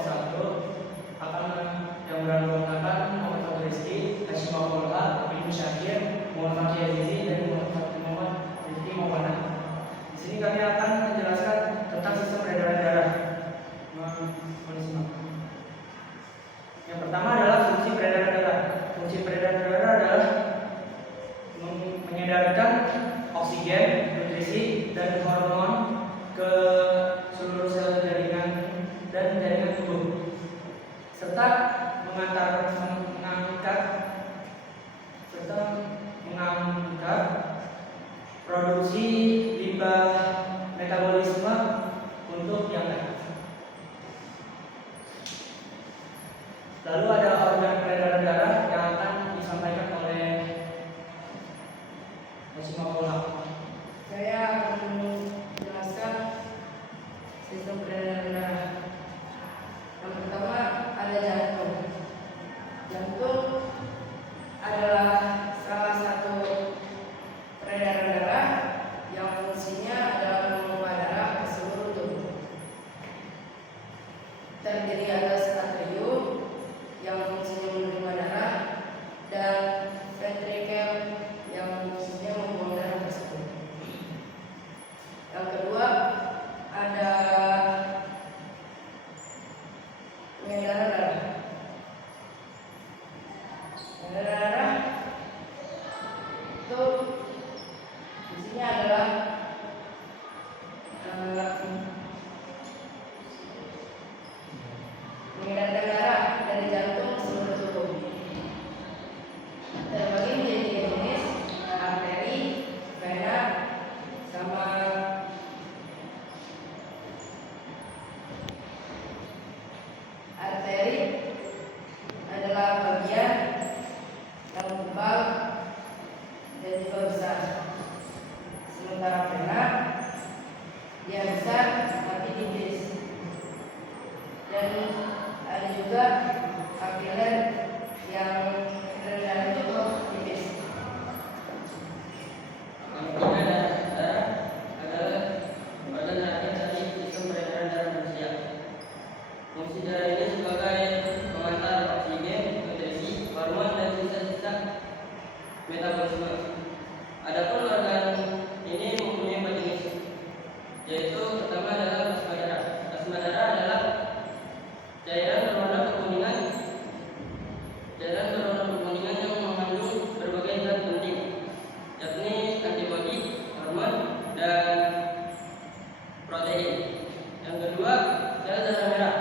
01 akan yang beranggotakan Muhammad Rizki, Hashim Abdullah, Ibnu Syakir, Muhammad Yazizi, dan Muhammad Rizki Maulana. Di sini kami akan menjelaskan tentang sistem peredaran darah. Yang pertama adalah fungsi peredaran darah. Fungsi peredaran darah adalah mengedarkan oksigen, nutrisi, dan hormon ke seluruh sel jaringan dan jaringan tubuh, serta mengangkat produksi limbah metabolisme untuk yang lain. Lalu ada organ peredaran darah yang akan disampaikan oleh Hashim Abdullah. Saya akan menjelaskan sistem peredaran darah. Yang pertama ada jantung. Jantung adalah salah satu peredaran darah yang fungsinya adalah memompa darah ke seluruh tubuh. Terdiri atas atrium yang fungsinya menerima darah dan ventrikel yang fungsinya membuang darah tersebut. Yang kedua ada pengedaran darah. Pengedaran darah itu fungsinya adalah mengedarkan darah dari jantung ke seluruh tubuh. Terbagi menjadi tiga jenis: arteri, vena, sama arteri adalah bagian yang tebal dan juga besar. Sementara vena dia besar tapi tipis. Dan ada juga kapiler yang darah itu tipis. Yang ketiga darah adalah organ terakhir dari sistem peredaran darah manusia. Fungsi darah ini sebagai pengantar oksigen, nutrisi, hormon, dan sisa-sisa metabolisme. Adapun organ ini mempunyai empat jenis, yaitu pertama adalah plasma darah. Plasma darah adalah cairan berwarna kekuningan yang mengandung berbagai zat penting, yakni antibodi, hormon, dan protein. Yang kedua, sel darah merah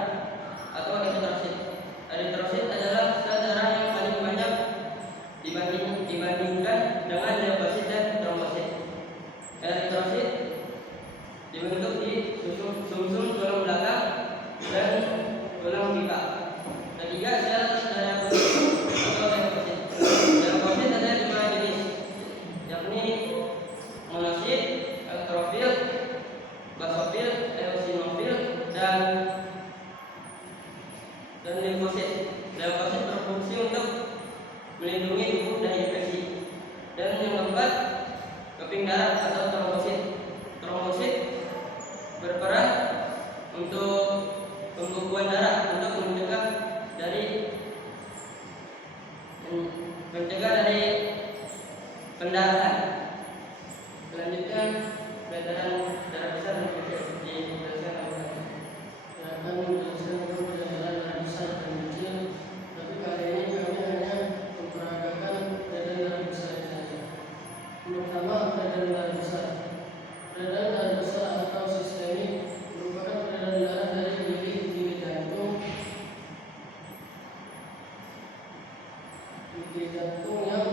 atau eritrosit. Eritrosit adalah sel darah yang paling banyak dibandingkan dengan leukosit dan trombosit. Eritrosit dibentuk di sumsum tulang belakang dan tulang pipa. Ketiga, sel darah putih atau leukosit. Leukosit ada 5 jenis, yakni monosit, neutrofil, basofil, eosinofil, dan leukosit. Leukosit berfungsi untuk melindungi tubuh dari infeksi. Dan yang keempat, keping darah atau trombosit. Trombosit berperan untuk pembekuan darah untuk mencegah dari pendarahan. Selanjutnya peredaran darah besar dan kecil dijelaskan oleh akan menjelaskan peredaran darah besar dan kecil, tapi kali ini kami hanya memperagakan peredaran darah besar saja. Pertama, peredaran darah besar. Peredaran darah besar atau sistemik merupakan peredaran darah dari inti jantung yang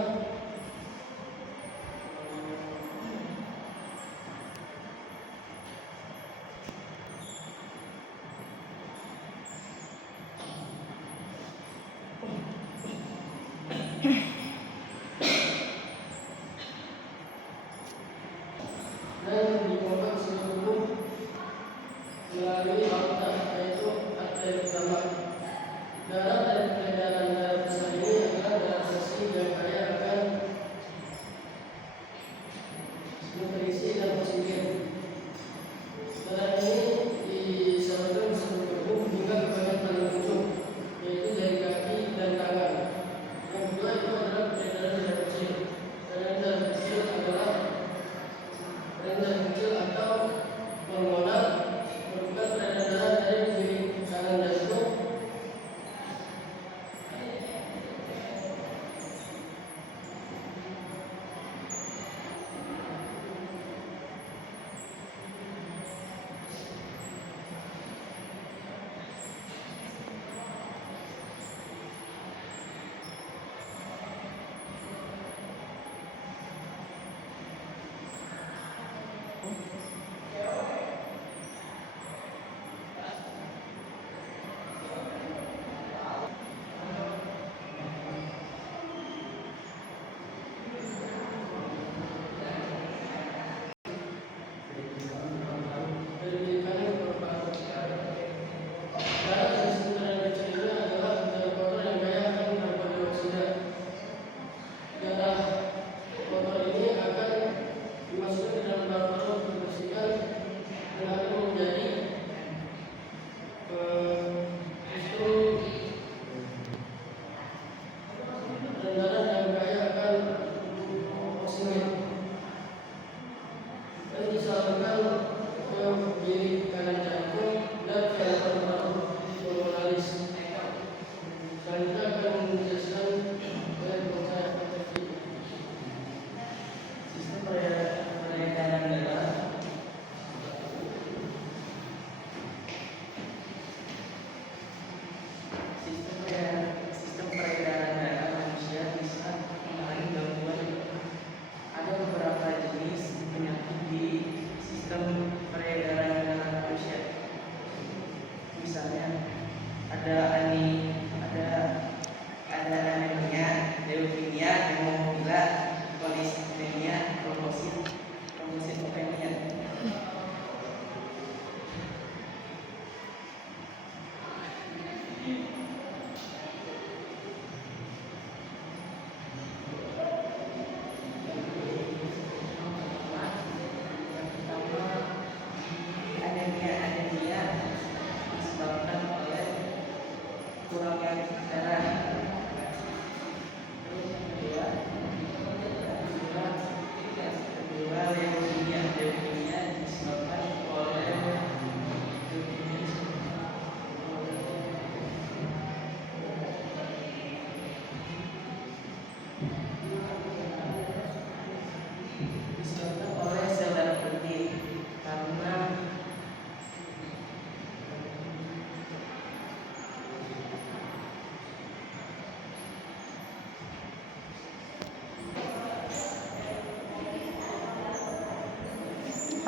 dan dipompa ke seluruh tubuh melalui aorta, yaitu arteri utama. Darah dari peredaran darah besar ini adalah darah bersih yang kaya akan nutrisi dan oksigen. Darah ini disalurkan ke seluruh tubuh hingga ke bagian paling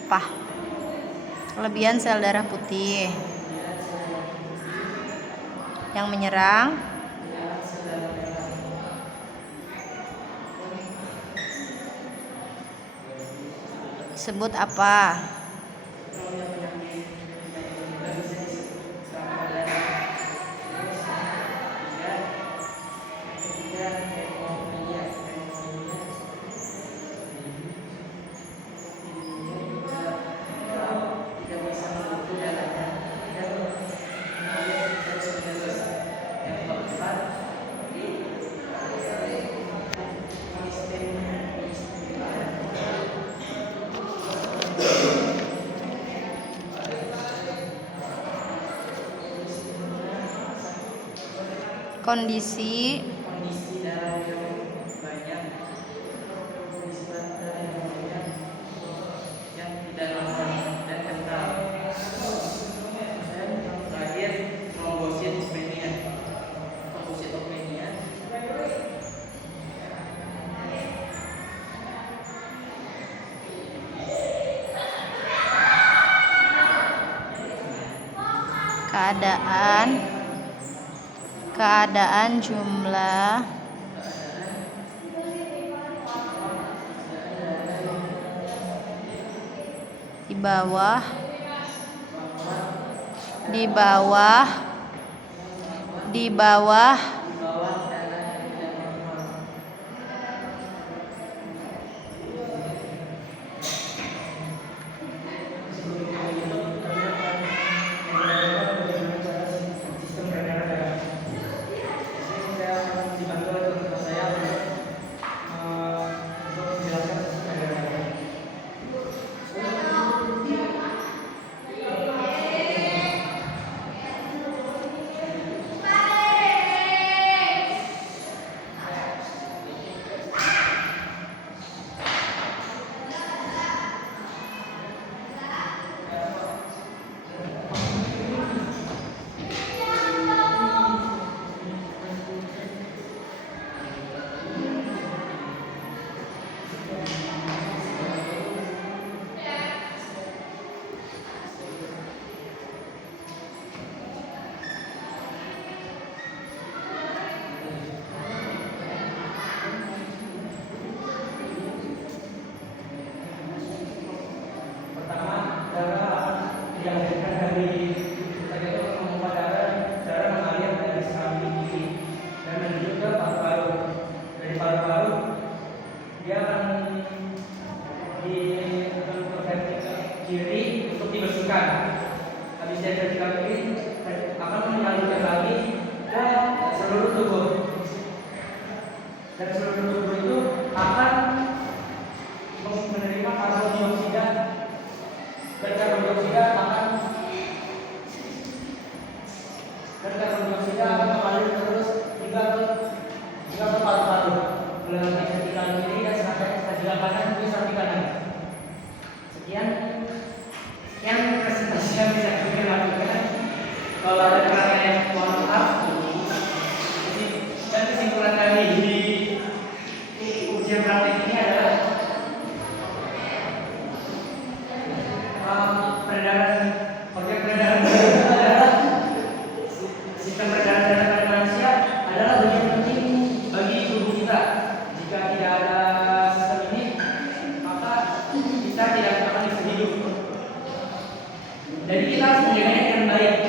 Apa? Kelebihan sel darah putih yang menyerang disebut apa? Kondisi darah yang banyak, kondisi darah yang banyak, yang tidak lemah dan kental, dan terakhir trombositopenia. keadaan jumlah di bawah kiri untuk dibersihkan. Habis dari vertikal kiri akan menyalurkan lagi ke seluruh tubuh. Dan seluruh tubuh itu akan menerima karbon dioksida, dan karbon dioksida akan mengalir terus hingga ke paru-paru melalui vertikal kiri dan sampai vertikal kanan ke samping kanan. Sekian presentasi yang bisa kita lakukan. Kalau ada kata yang mohon maaf. Dan kesimpulan kami di ujian praktik ini adalah organ peredaran adalah sistem peredaran darah pada manusia adalah bagian penting bagi tubuh kita. Jika tidak ada sistem ini, maka kita tidak akan bisa hidup. Jadi kita harus menjaganya dengan baik.